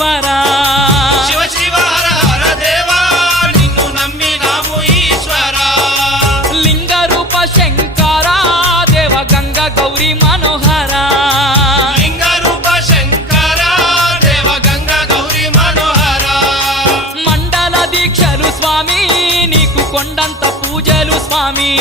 ఈశ్వర శివ శివ హర హర దేవా నిన్ను నమ్మినాము ఈశ్వర లింగ రూప శంకర దేవ గంగ గౌరీ మనోహర లింగ రూప శంకర దేవ గంగ గౌరీ మనోహర మండల దీక్షలు స్వామి నీకు కొండంత పూజలు స్వామి